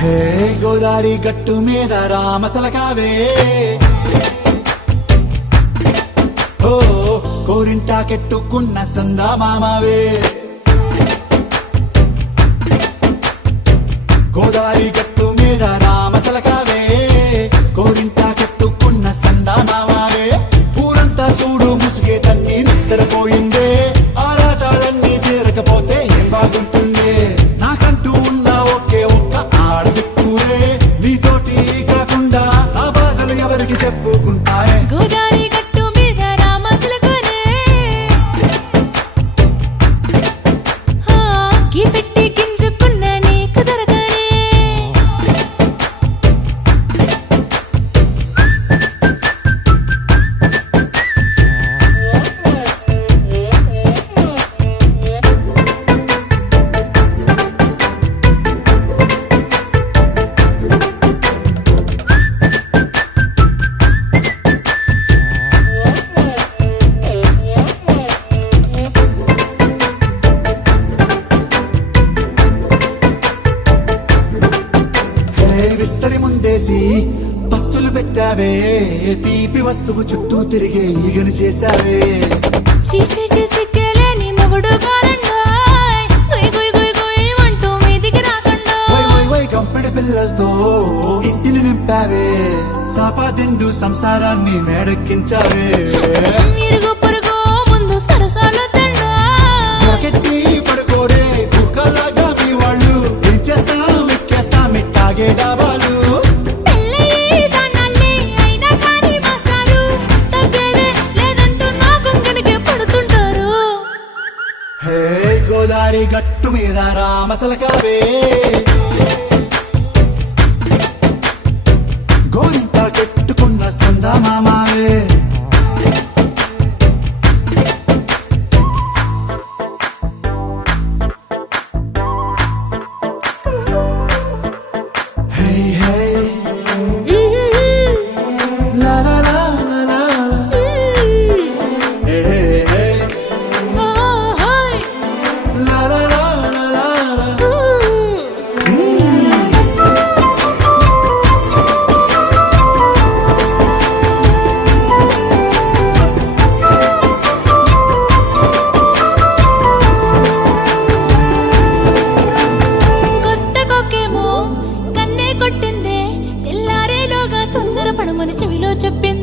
హే గోదారి గట్టు మీద రామసలకావే ఓ కోరింటా కెట్టుకున్న సందా మామావే గోదారి గట్టు మీద రామసలకావే కోరింటా కెట్టుకున్న సందా మామావే ఊరంతా చూడు ముసుగే తన్ని నిద్రపోయిందే ఆరాటాలన్నీ తీరకపోతే ఏం బాగుంటుంది నాకంటూ ఉన్న ఒకే ఒక్క ఆడదిక్కువే నీతోటి కాకుండా నా బాధలు ఎవరికి చెప్పుకుంటానే గోదారి గట్టు మీద రామసలకానే గీ పెట్టి గింజుకున్న నీకు దొరకనే విస్తరి ముందేసి పస్తులు పెట్టావే తీపి వస్తువు చుట్టూ తిరిగే ఈగను చేశావే చీచీ సిగ్గలేని మొగుడు కాలండాయ్ గుయ్ గుయ్ గుయ్ గుయ్ అంటూ మీదికి రాకుండా వై కంపెడి పిల్లలతో ఇంటిని నింపావే సాపాదిండు సంసారాన్ని మేడెక్కించావే ఇరుగు పొరుగు ముందు సరసాలు తండా పొరకెట్టి పడుకోరే కుక్కలాగా మీ వాళ్ళు ఏం చేస్తాం ఎక్కేస్తాం ఇట్టాగే డాబాలు పెళ్ళయి సన్నాళ్ళే అయినా కానీ మాస్తారు తగ్గేదే లేదంటూ నా కొంగనికే పడుతుంటారు హే గోదారి గట్టు మీద రామసలకావే గోరింట కెట్టుకున్న సందా మామావే Hey, hey, la la la la la la. Hey, hey, hey, la la la la la la. కొత్త కొక్కేమో కన్నే కొట్టిందే తెల్లారేలోగా తొందర పడమని చెవిలో చెప్పింది